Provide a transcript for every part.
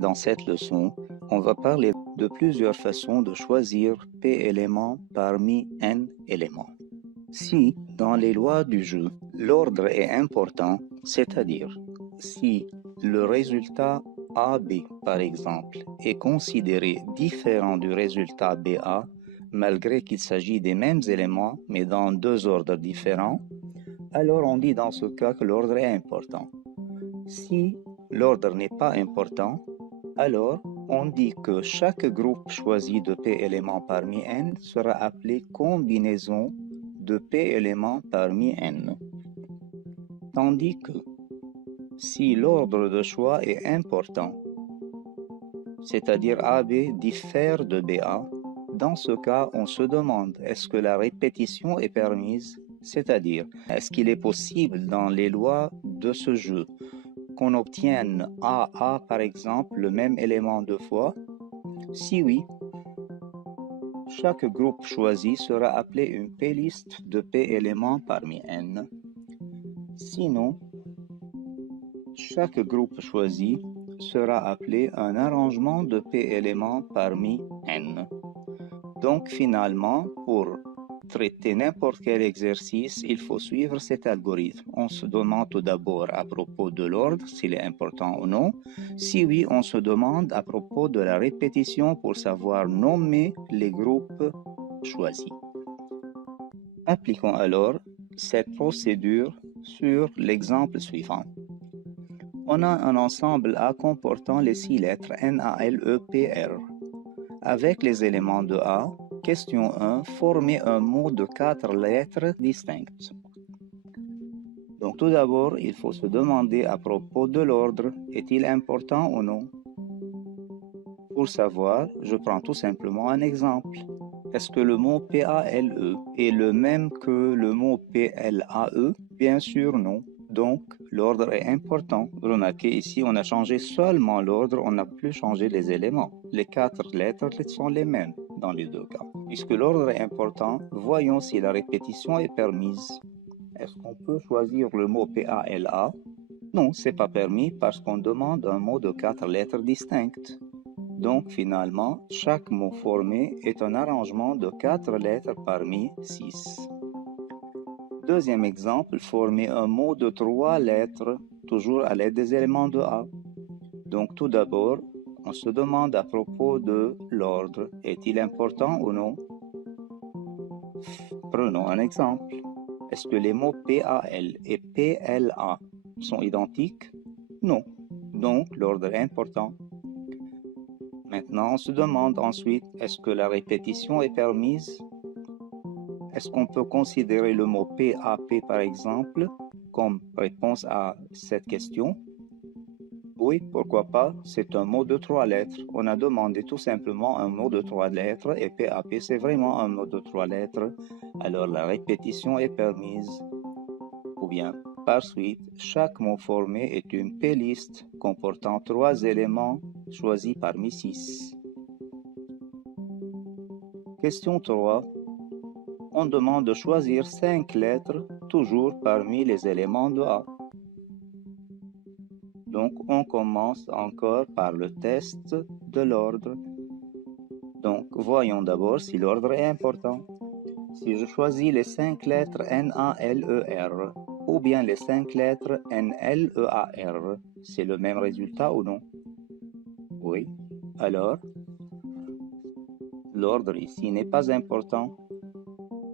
Dans cette leçon, on va parler de plusieurs façons de choisir P éléments parmi N éléments. Si, dans les lois du jeu, l'ordre est important, c'est-à-dire si le résultat AB, par exemple, est considéré différent du résultat BA, malgré qu'il s'agit des mêmes éléments, mais dans deux ordres différents, alors on dit dans ce cas que l'ordre est important. Si l'ordre n'est pas important, alors on dit que chaque groupe choisi de P éléments parmi N sera appelé combinaison de P éléments parmi N. Tandis que si l'ordre de choix est important, c'est-à-dire AB diffère de BA, dans ce cas, on se demande est-ce que la répétition est permise, c'est-à-dire est-ce qu'il est possible dans les lois de ce jeu qu'on obtienne AA par exemple le même élément deux fois? Si oui, chaque groupe choisi sera appelé une P-liste de P éléments parmi N. Sinon, chaque groupe choisi sera appelé un arrangement de P éléments parmi N. Donc finalement, pour traiter n'importe quel exercice, il faut suivre cet algorithme. On se demande tout d'abord à propos de l'ordre, s'il est important ou non. Si oui, on se demande à propos de la répétition pour savoir nommer les groupes choisis. Appliquons alors cette procédure sur l'exemple suivant. On a un ensemble A comportant les 6 lettres N, A, L, E, P, R. Avec les éléments de A, question 1, former un mot de 4 lettres distinctes. Donc tout d'abord, il faut se demander à propos de l'ordre, est-il important ou non? Pour savoir, je prends tout simplement un exemple. Est-ce que le mot PALE est le même que le mot PLAE? Bien sûr non. Donc, l'ordre est important. Remarquez ici, on a changé seulement l'ordre, on n'a plus changé les éléments. Les 4 lettres sont les mêmes dans les deux cas. Puisque l'ordre est important, voyons si la répétition est permise. Est-ce qu'on peut choisir le mot PALA? Non, c'est pas permis parce qu'on demande un mot de 4 lettres distinctes. Donc finalement, chaque mot formé est un arrangement de 4 lettres parmi 6. Deuxième exemple, former un mot de 3 lettres, toujours à l'aide des éléments de A. Donc tout d'abord, on se demande à propos de l'ordre, est-il important ou non? Prenons un exemple. Est-ce que les mots PAL et PLA sont identiques? Non. Donc l'ordre est important. Maintenant, on se demande ensuite, est-ce que la répétition est permise? Est-ce qu'on peut considérer le mot PAP par exemple comme réponse à cette question? Oui, pourquoi pas? C'est un mot de 3 lettres. On a demandé tout simplement un mot de 3 lettres et PAP c'est vraiment un mot de 3 lettres. Alors la répétition est permise. Ou bien, par suite, chaque mot formé est une P-liste comportant 3 éléments choisis parmi 6. Question 3. On demande de choisir 5 lettres, toujours parmi les éléments de A. Donc, on commence encore par le test de l'ordre. Donc, voyons d'abord si l'ordre est important. Si je choisis les 5 lettres N, A, L, E, R, ou bien les 5 lettres N, L, E, A, R, c'est le même résultat ou non? Oui. Alors, l'ordre ici n'est pas important.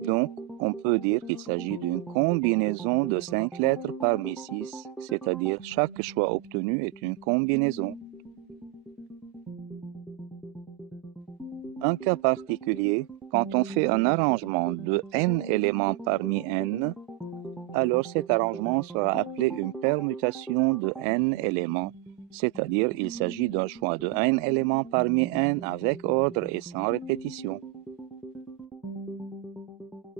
Donc, on peut dire qu'il s'agit d'une combinaison de 5 lettres parmi 6, c'est-à-dire chaque choix obtenu est une combinaison. Un cas particulier, quand on fait un arrangement de n éléments parmi n, alors cet arrangement sera appelé une permutation de n éléments, c'est-à-dire il s'agit d'un choix de n éléments parmi n avec ordre et sans répétition.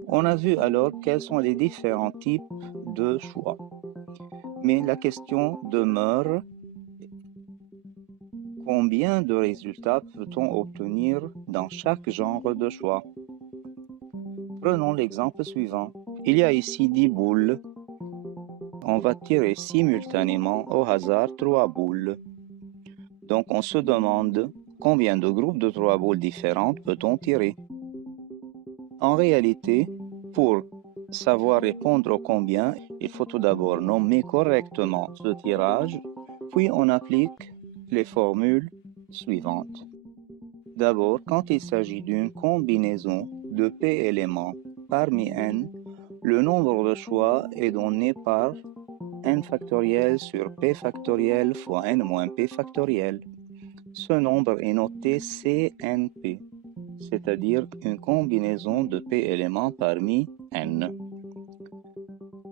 On a vu alors quels sont les différents types de choix. Mais la question demeure, combien de résultats peut-on obtenir dans chaque genre de choix? Prenons l'exemple suivant. Il y a ici 10 boules. On va tirer simultanément au hasard 3 boules. Donc on se demande combien de groupes de 3 boules différentes peut-on tirer. En réalité, pour savoir répondre au combien, il faut tout d'abord nommer correctement ce tirage, puis on applique les formules suivantes. D'abord, quand il s'agit d'une combinaison de P éléments parmi n, le nombre de choix est donné par n factoriel sur P factoriel fois n moins P factoriel. Ce nombre est noté CNP, c'est-à-dire une combinaison de P éléments parmi n.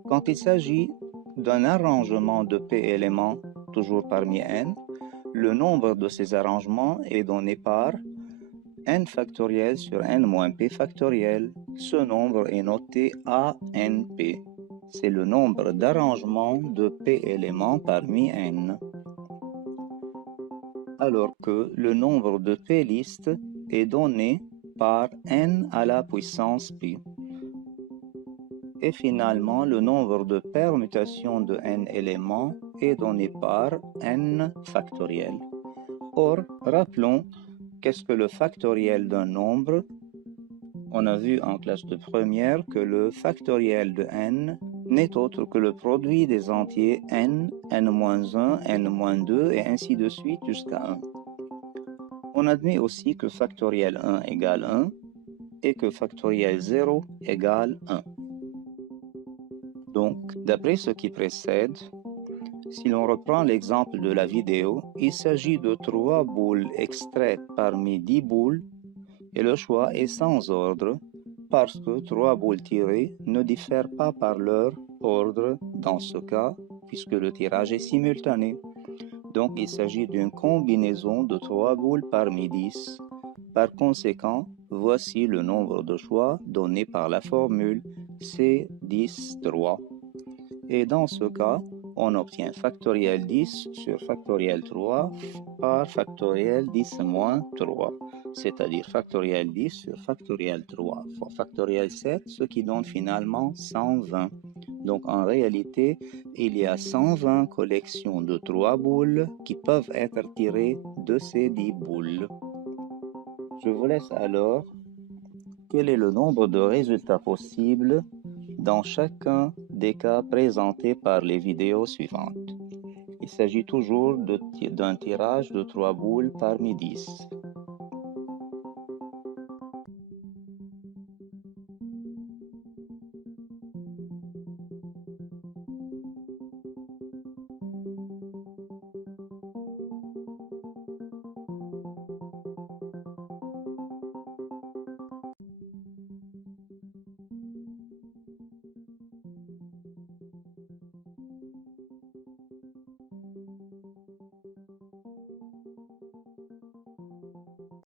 Quand il s'agit d'un arrangement de P éléments toujours parmi n, le nombre de ces arrangements est donné par n factoriel sur n moins p factoriel. Ce nombre est noté ANP. C'est le nombre d'arrangements de P éléments parmi n. Alors que le nombre de P listes est donné par n à la puissance P. Et finalement, le nombre de permutations de n éléments est donné par n factoriel. Or, rappelons, qu'est-ce que le factoriel d'un nombre? On a vu en classe de première que le factoriel de n n'est autre que le produit des entiers n, n-1, n-2 et ainsi de suite jusqu'à 1. On admet aussi que factoriel 1 égale 1 et que factoriel 0 égale 1. Donc, d'après ce qui précède, si l'on reprend l'exemple de la vidéo, il s'agit de 3 boules extraites parmi 10 boules et le choix est sans ordre parce que 3 boules tirées ne diffèrent pas par leur ordre dans ce cas puisque le tirage est simultané. Donc il s'agit d'une combinaison de 3 boules parmi 10. Par conséquent, voici le nombre de choix donné par la formule C10-3. Et dans ce cas, on obtient factoriel 10 sur factoriel 3 par factoriel 10 moins 3, c'est-à-dire factoriel 10 sur factoriel 3 fois factoriel 7, ce qui donne finalement 120. Donc en réalité, il y a 120 collections de 3 boules qui peuvent être tirées de ces 10 boules. Je vous laisse alors. Quel est le nombre de résultats possibles dans chacun des cas présentés par les vidéos suivantes? Il s'agit toujours d'un tirage de 3 boules parmi 10.